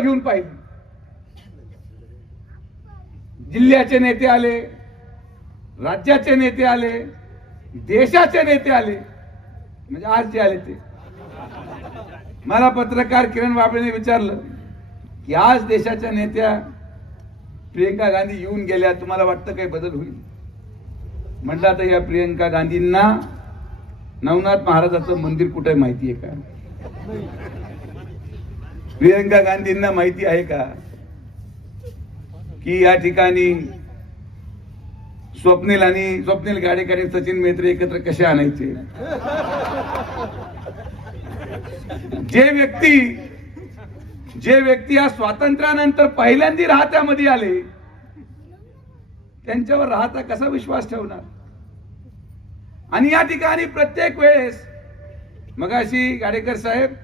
घेऊन पाहिजे. जिल्ह्याचे नेते आले राज्याचे नेते आले देशाचे नेते आले. म्हणजे आज जे आले ते. मला पत्रकार किरण बाबळेने विचारलं की आज देशाच्या नेत्या प्रियंका गांधी येऊन गेल्या तुम्हाला वाटतं काही बदल होईल? म्हटलं आता या प्रियंका गांधींना नवनाथ महाराजाचं मंदिर कुठे माहिती आहे का? प्रियंका गांधींना माहिती आहे का? की या ठिकाणी स्वप्नील आणि स्वप्नील गाडेकर आणि सचिन मेत्रे एकत्र कसे आणायचे? जे व्यक्ती जे व्यक्ती या स्वातंत्र्यानंतर पहिल्यांदा राहत्यामध्ये आले त्यांच्यावर राहता कसा विश्वास ठेवणार? आणि या ठिकाणी प्रत्येक वेळेस मगाशी गाडेकर साहेब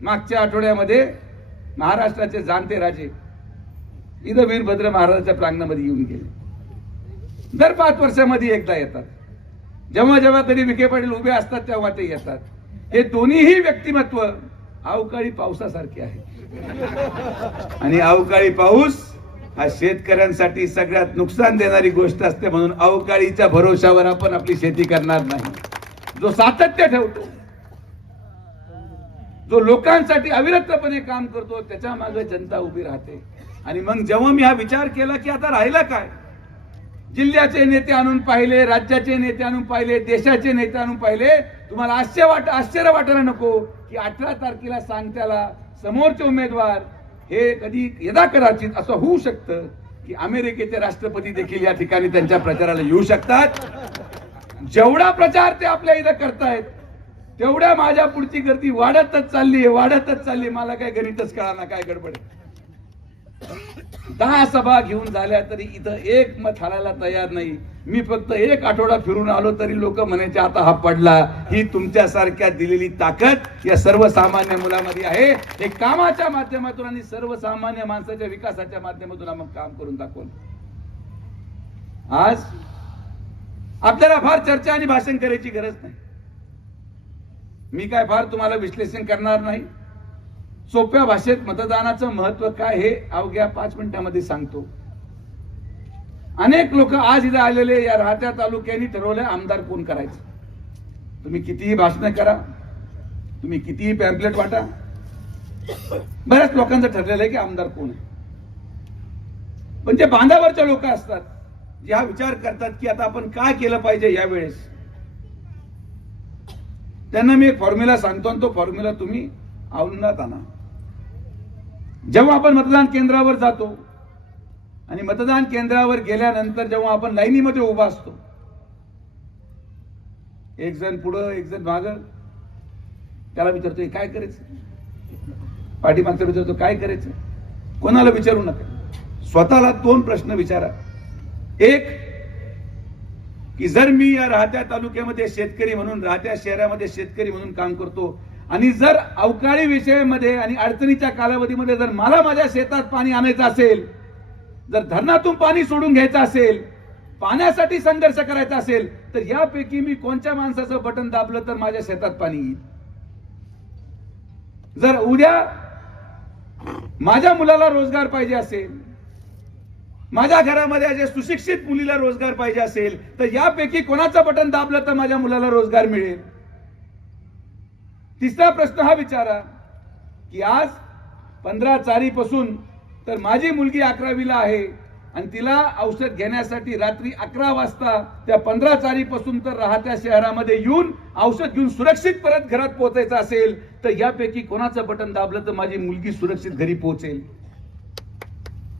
मागच्या आठवड्यामध्ये महाराष्ट्राचे जाणते राजे इथं वीरभद्र महाराजाच्या प्रांगणामध्ये येऊन गेले. दर पाच वर्षामध्ये एकदा येतात. जेव्हा जेव्हा कधी विखे पाटील उभे असतात तेव्हा ते येतात. हे दोन्हीही व्यक्तिमत्व अवकाळी पावसासारखे आहे. आणि अवकाळी पाऊस हा शेतकऱ्यांसाठी सगळ्यात नुकसान देणारी गोष्ट असते म्हणून अवकाळीच्या भरोशावर आपण आपली शेती करणार नाही. जो सातत्य ठेवतो जो लोकांसाठी अविरतपणे काम करतो त्याच्यामागे जनता उभी राहते. आणि मग जेव्हा मी हा विचार केला की आता राहिला काय? जिल्ह्याचे नेते आणून पाहिले राज्याचे नेते आणून पाहिले देशाचे नेते आणून पाहिले तुम्हाला आश्चर्य वाट आश्चर्य वाटायला नको की अठरा तारखेला सांगत्याला समोरचे उमेदवार हे कधी यदा कदाचित असं होऊ शकतं की अमेरिकेचे राष्ट्रपती देखील या ठिकाणी त्यांच्या प्रचाराला येऊ शकतात. जेवढा प्रचार ते आपल्या इथं करतायत तेवढ्या माझ्या पुढची गर्दी वाढतच चालली आहे वाढतच चालली मला काय गणितच कळाना काय गडबड दहा सभा घेऊन झाल्या तरी इथं एक मत हालायला तयार नाही. मी फक्त एक आठवडा फिरून आलो तरी लोक म्हणायचे आता हा पडला. ही तुमच्यासारख्या दिलेली ताकद या सर्वसामान्य मुलामध्ये आहे. हे कामाच्या माध्यमातून आणि सर्वसामान्य माणसाच्या विकासाच्या माध्यमातून आपण काम करून दाखवलं. आज आपल्याला फार चर्चा आणि भाषण करायची गरज नाही. मी काय फार तुम्हाला विश्लेषण करणार नाही? सोप्या भाषेत मतदानाचं महत्त्व काय हे अवघ्या पाच मिनिटांमध्ये सांगतो. अनेक लोक आज इथे आलेले या राहत्या तालुक्यांनी ठरवलं आमदार कोण करायचं? तुम्ही कितीही भाषणं करा तुम्ही कितीही पॅम्पलेट वाटा. बऱ्याच लोकांचं ठरलेलं आहे की आमदार कोण आहे. पण जे बांधावरच्या लोक असतात जे हा विचार करतात की आता आपण काय केलं पाहिजे यावेळेस? त्यांना मी एक फॉर्म्युला सांगतो आणि तो फॉर्म्युला तुम्ही अवलंबात आणा. जेव्हा आपण मतदान केंद्रावर जातो आणि मतदान केंद्रावर गेल्यानंतर जेव्हा आपण लाईनीमध्ये उभा असतो एक जण पुढं एक जण माग त्याला विचारतो "हे काय करायचं? पाठीमागचं विचारतो काय करायचं? कोणाला विचारू नका. स्वतःला दोन प्रश्न विचारा. एक की जर मी या राहत्या तालुक्यामध्ये शेतकरी म्हणून राहत्या शहरामध्ये शेतकरी म्हणून काम करतो आणि जर अवकाळी विषयामध्ये आणि अडचणीच्या कालावधीमध्ये जर मला माझ्या शेतात पाणी आणायचं असेल जर धरणातून पाणी सोडून घ्यायचं असेल पाण्यासाठी संघर्ष करायचा असेल तर यापैकी मी कोणत्या माणसाचं बटन दाबलं तर माझ्या शेतात पाणी येईल? जर उद्या माझ्या मुलाला रोजगार पाहिजे असेल माझ्या घरामध्ये अशा सुशिक्षित मुलीला रोजगार पाहिजे असेल तर यापैकी कोणाचं बटन दाबलं तर माझ्या मुलाला रोजगार मिळेल? तिसरा प्रश्न हा विचारा की आज पंधरा चारीपासून तर माझी मुलगी अकरावीला आहे आणि तिला औषध घेण्यासाठी रात्री अकरा वाजता त्या पंधरा चारीपासून तर राहत्या शहरामध्ये येऊन औषध घेऊन सुरक्षित परत घरात पोहोचायचं असेल तर यापैकी कोणाचं बटन दाबलं तर माझी मुलगी सुरक्षित घरी पोहोचेल?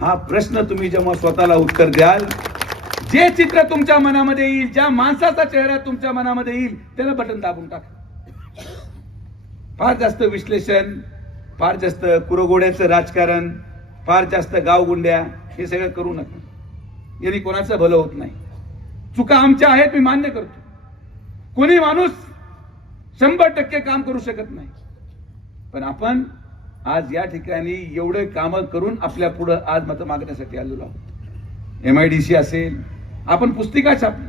हा प्रश्न तुम्ही जेव्हा स्वतःला उत्तर द्याल जे चित्र तुमच्या मनामध्ये येईल ज्या माणसाचा चेहरा तुमच्या मनामध्ये येईल त्याला बटन दाबून टाका. फार जास्त विश्लेषण फार जास्त कुरघोड्याचं राजकारण फार जास्त गावगुंड्या हे सगळं करू नका. यांनी कोणाचं भलं होत नाही. चुका आमच्या आहेत मी मान्य करतो. कोणी माणूस शंभर टक्के काम करू शकत नाही. पण आपण आज या ठिकाणी एवढे कामं करून आपल्या पुढं आज मतं मागण्यासाठी आलेलो आहोत. एम आय डी सी असेल आपण पुस्तिका छापली.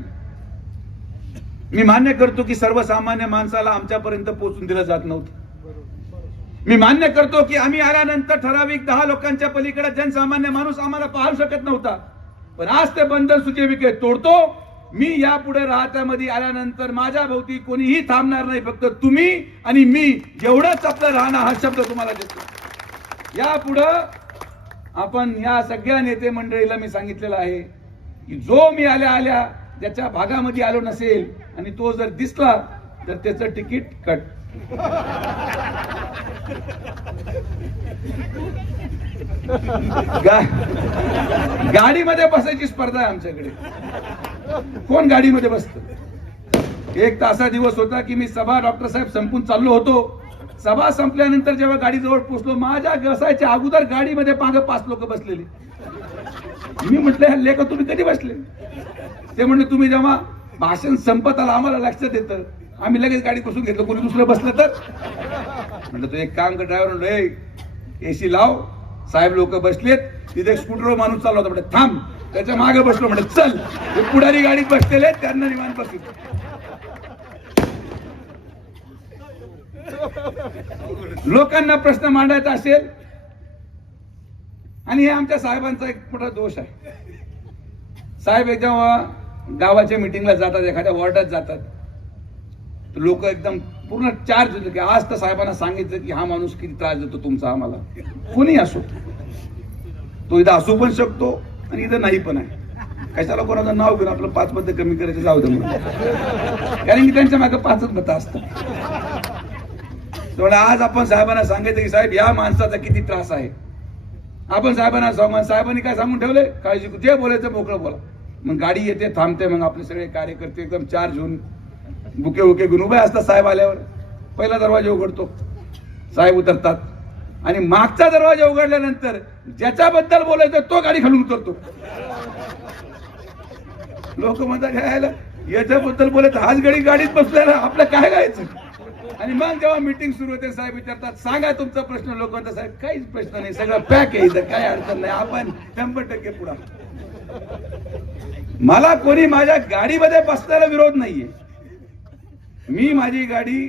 मी मान्य करतो की सर्वसामान्य माणसाला आमच्यापर्यंत पोहोचून दिलं जात नव्हतं. मी मान्य करतो की आम्ही आल्यानंतर ठराविक दहा लोकांच्या पलीकडे जनसामान्य माणूस आम्हाला पाहू शकत नव्हता. पण आज ते बंधन सुचेविके तोडतो मी यापुढे राहत्यामध्ये आल्यानंतर माझ्या भोवती कोणीही थांबणार नाही फक्त तुम्ही आणि मी. जेवढंच आपलं राहणार हा शब्द तुम्हाला देतो. यापुढं आपण या सगळ्या नेते मंडळीला मी सांगितलेलं आहे की जो मी आल्या आल्या ज्याच्या भागामध्ये आलो नसेल आणि तो जर दिसला तर त्याचं तिकीट कट. गा- गाडीमध्ये बसायची स्पर्धा आहे आमच्याकडे. कोण गाडीमध्ये बसत? एक तासा दिवस होता की मी सभा डॉक्टर साहेब संपून चाललो होतो. सभा संपल्यानंतर जेव्हा गाडीजवळ पोचलो पोहोचलो माझ्या बसायच्या अगोदर गाडीमध्ये मागे पाच लोक बसलेले. मी म्हटलं लेख तुम्ही कधी बसले? ते म्हणले तुम्ही जेव्हा भाषण संपत आलं आम्हाला लक्षात येतं. आम्ही लगेच गाडी बसून घेतलं. कोणी दुसरं बसलं तर? म्हटलं तू एक काम कर ड्रायव्हर एसी लाव साहेब लोक बसलेत तिथे स्कूटरवर माणूस चालला होता म्हणजे थांब. त्याच्यामागे बसलो म्हणजे चल. हे पुढारी गाडीत बसलेले त्यांना निवांत बसले लोकांना प्रश्न मांडायचा असेल आणि हे आमच्या साहेबांचा एक मोठा दोष आहे. साहेब एकदा गावाच्या मिटिंगला जातात एखाद्या वॉर्डात जातात लोक एकदम पूर्ण चार्ज होते की आज तर साहेबांना सांगितलं की हा माणूस किती त्रास देतो तुमचा आम्हाला. कोणी असो. तो इथं असू पण शकतो आणि इथं नाही पण आहे. कशाला कोणाचं नाव घेऊन आपलं पाच मतं कमी करायचं जाऊ दे म्हणून? कारण की त्यांच्या मागे पाचच मतं असतात. तेवढं आज आपण साहेबांना सांगायचं की साहेब या माणसाचा किती त्रास आहे. आपण साहेबांना सांगू साहेबांनी काय सांगून ठेवले काळजी जे बोलायचं मोकळं बोला. मग गाडी येते थांबते मग आपले सगळे कार्यकर्ते एकदम चार्ज होऊन बुके बुके घेऊन उभे असतात साहेब आल्यावर. पहिला दरवाजा उघडतो. साहेब उतरतात. आणि मागचा दरवाजा उघडल्यानंतर ज्याच्याबद्दल बोलायचं तो गाडी खालून उतरतो. लोक म्हणतात घ्यायला याच्याबद्दल बोलायचं हाच गाडी गाडीत बसलेला आपलं काय गायचं? आणि मग जेव्हा मीटिंग सुरू होते साहेब विचारतात सांगा तुमचा प्रश्न. लोक म्हणतात साहेब काहीच प्रश्न नाही सगळं पॅक आहे इथं काय अडचण नाही आपण शंभर टक्के पुढा मला कोणी माझ्या गाडीमध्ये बसण्याला विरोध नाहीये. मी माझी गाडी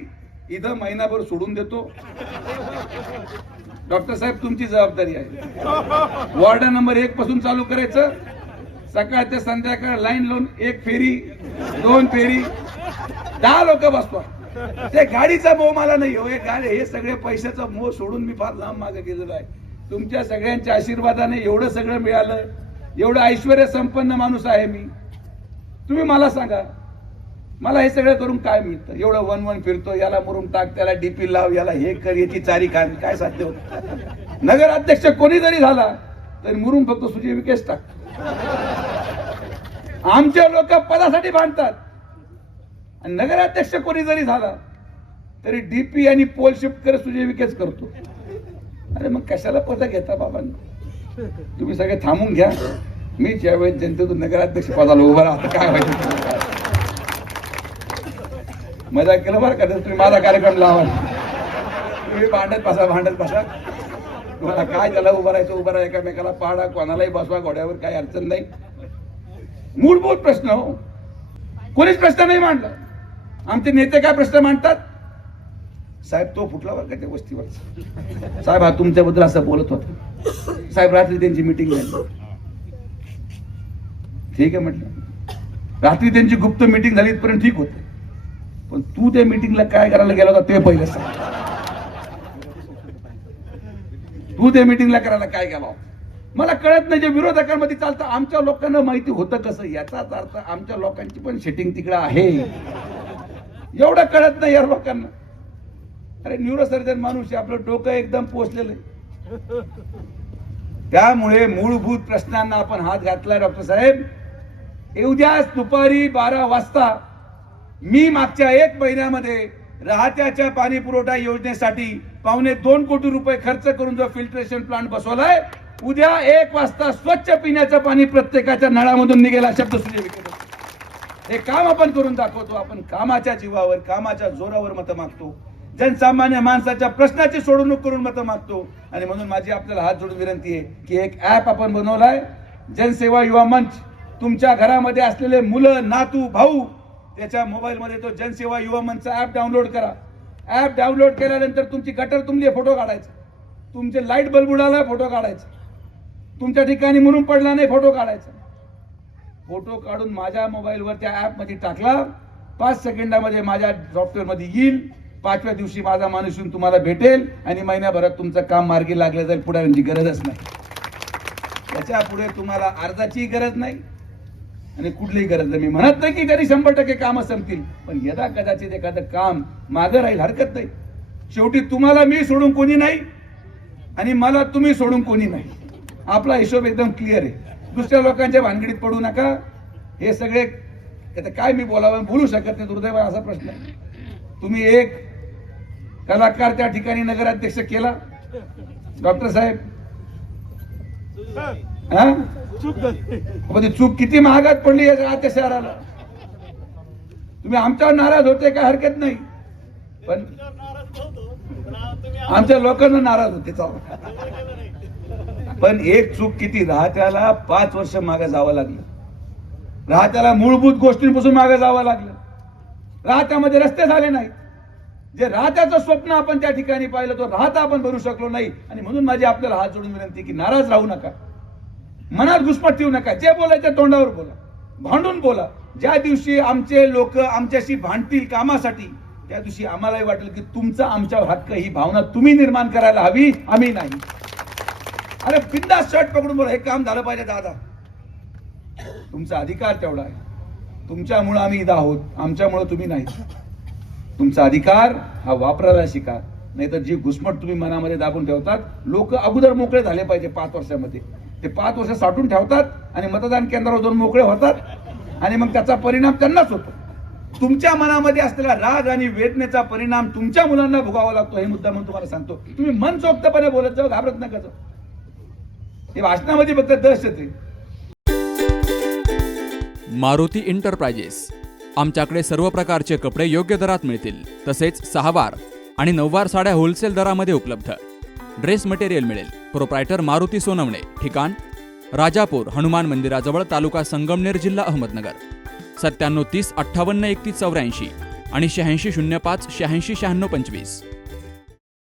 इथं महिनाभर सोडून देतो. डॉक्टर साहेब तुमची जबाबदारी आहे. वॉर्ड नंबर एक पासून चालू करायचं. सकाळ ते संध्याकाळ लाईन लावून एक फेरी दोन फेरी. दहा लोक बसतो. ते गाडीचा मोह मला नाही हो हे गाडी हे सगळे पैशाचा मोह सोडून मी फार लांब मागे गेलेलो आहे. तुमच्या सगळ्यांच्या आशीर्वादाने एवढं सगळं मिळालं. एवढं ऐश्वर संपन्न माणूस आहे मी. तुम्ही मला सांगा मला हे सगळं करून काय मिळतं? एवढं वन वन फिरतो याला मरून टाक त्याला डीपी लाव याला हे कर याची चारी खान काय साध्य होत? नगर अध्यक्ष कोणी जरी झाला तरी मुरून फक्त सुजय विकेस टाक आमच्या लोक पदासाठी भांडतात आणि नगराध्यक्ष कोणी जरी झाला तरी डीपी आणि पोल शिफ्ट कर सुजय विकेश करतो. अरे मग कशाला पद घेता बाबांना? तुम्ही सगळे थांबून घ्या. मी ज्यावेळेस जनतेतून नगराध्यक्ष पदाला उभा राहतो काय व्हायचं मजा केलं बरं का? तुम्ही माझा कार्यक्रम लावा. तुम्ही भांडत बसा भांडत बसा. तुम्हाला काय त्याला उभं राहायचं उभं राहायचं एकामेकाला पाडा कोणालाही बसवा घोड्यावर काही अडचण नाही. मूलभूत प्रश्न हो. कोणीच प्रश्न नाही मांडला. आमचे नेते काय प्रश्न मांडतात? साहेब तो फुटला बरं का त्या गोष्टीवर साहेब हा तुमच्याबद्दल असं बोलत होता. साहेब रात्री त्यांची मिटिंग झाली. ठीक आहे म्हटलं. रात्री त्यांची गुप्त मिटिंग झाली पण ठीक होतं. पण तू त्या मिटिंगला काय करायला गेला होता ते पहिलं सांग. तू त्या मिटिंगला करायला काय गेला मला कळत नाही जे विरोधकांमध्ये चालतं. आमच्या लोकांना माहिती होतं कसं. याचाच अर्थ आमच्या लोकांची पण सेटिंग तिकडं आहे. एवढं कळत नाही या लोकांना. अरे न्यूरोसर्जन माणूस आहे. आपलं डोकं एकदम पोचलेलं त्यामुळे मूलभूत प्रश्नांना आपण हात घातलाय डॉक्टर साहेब. उद्याच दुपारी बारा वाजता. मी मागच्या एक महिन्यामध्ये राहत्याच्या पाणी पुरवठा योजनेसाठी पावणे दोन कोटी रुपये खर्च करून जो फिल्ट्रेशन प्लांट बसवलाय उद्या एक वाजता स्वच्छ पिण्याचं पाणी प्रत्येकाच्या नळामधून निघेला शब्द सूर्य हे काम आपण करून दाखवतो. आपण कामाच्या जीवावर कामाच्या जोरावर मतं मागतो. जनसामान्य माणसाच्या प्रश्नाची सोडवणूक करून मतं मागतो. आणि म्हणून माझी आपल्याला हात जोडून विनंती आहे की एक ऍप आपण बनवलाय. जनसेवा युवा मंच. तुमच्या घरामध्ये असलेले मुलं नातू भाऊ त्याच्या मोबाईलमध्ये तो जनसेवा युवा मंच ऍप डाउनलोड करा. ऍप डाउनलोड केल्यानंतर तुमची गटर तुमले फोटो काढायचा. तुमचे लाइट बल्ब उडाला फोटो काढायचा. तुमच्या ठिकाणी म्हणून पडला नाही फोटो काढायचा. फोटो काढून माझ्या मोबाईलवर त्या ॲपमध्ये टाकला. पाच सेकंदामध्ये माझ्या सॉफ्टवेअरमध्ये येईल. पाचव्या दिवशी माझा माणूस येऊन तुम्हाला भेटेल आणि महिन्याभरात तुमचं काम मार्गी लागलं जाईल पुढाऱ्यांची गरजच नाही. त्याच्या पुढे तुम्हाला अर्जाची गरज नाही. आणि कुठलीही गरज नाही. मी म्हणत नाही की कधी शंभर टक्के कामं संपतील पण यदा कदाचित एखादं काम मागं राहील हरकत नाही. शेवटी तुम्हाला मी सोडून कोणी नाही आणि मला तुम्ही सोडून कोणी नाही. आपला हिशोब एकदम क्लिअर आहे. दुसऱ्या लोकांच्या भानगडीत पडू नका. हे सगळे आता काय मी बोलावं बोलू शकत नाही दुर्दैव असा प्रश्न आहे. तुम्ही एक कलाकार त्या ठिकाणी नगराध्यक्ष केला. डॉक्टर साहेब. ती चूक किती महागात पडली या शहराला? तुम्ही आमच्यावर नाराज होते काय हरकत नाही. पण आमच्या लोकांना नाराज होते चालू. पण एक चूक किती राहत्याला पाच वर्ष मागे जावं लागलं. राहत्याला मूलभूत गोष्टींपासून मागे जावं लागलं. राहत्यामध्ये रस्ते झाले नाहीत. जे राहत्याचं स्वप्न आपण त्या ठिकाणी पाहिलं तो राहता आपण भरू शकलो नाही. आणि म्हणून माझी आपल्याला हात जोडून विनंती की नाराज राहू नका. मनात घुसपट ठेवू नका. जे बोलायचं तोंडावर बोला. भांडून बोला. ज्या दिवशी आमचे लोक आमच्याशी भांडतील कामासाठी त्या दिवशी आम्हालाही वाटेल की तुमचा आमच्यावर हक्क ही भावना तुम्ही निर्माण करायला हवी आम्ही नाही. अरे बिंदा शर्ट पकडून बोला. हे काम झालं पाहिजे दादा. तुमचा अधिकार तेवढा आहे. तुमच्यामुळं आम्ही इथं आहोत. आमच्यामुळं तुम्ही नाही. तुमचा अधिकार हा वापरायला शिका. नाहीतर जी घुसमट तुम्ही मनामध्ये दाबून ठेवतात लोक अगोदर मोकळे झाले पाहिजे पाच वर्षामध्ये. ते पाच वर्ष साठून ठेवतात आणि मतदान केंद्रावर जाऊन मोकळे होतात आणि मग त्याचा परिणाम त्यांनाच होतो. तुमच्या मनामध्ये असलेला राग आणि वेदनेचा परिणाम तुमच्या मुलांना भोगावा लागतो हे मुद्दा म्हणून तुम्हाला सांगतो. तुम्ही मन मनसोक्तपणे बोलत जाऊ घाबरत नका जाऊ. हे भाषणामध्ये फक्त दहशत येते मारुती इंटरप्राइजेस आमच्याकडे सर्व प्रकारचे कपडे योग्य दरात मिळतील. तसेच सहावार आणि नऊवार साड्या होलसेल दरामध्ये उपलब्ध. ड्रेस मटेरियल मिळेल. प्रोप्रायटर मारुती सोनवणे. ठिकाण राजापूर हनुमान मंदिराजवळ तालुका संगमनेर जिल्हा अहमदनगर. सत्त्याण्णव तीस अठ्ठावन्न एकतीस चौऱ्याऐंशी आणि शहाऐंशी शून्य पाच शहाऐंशी शहाण्णव पंचवीस.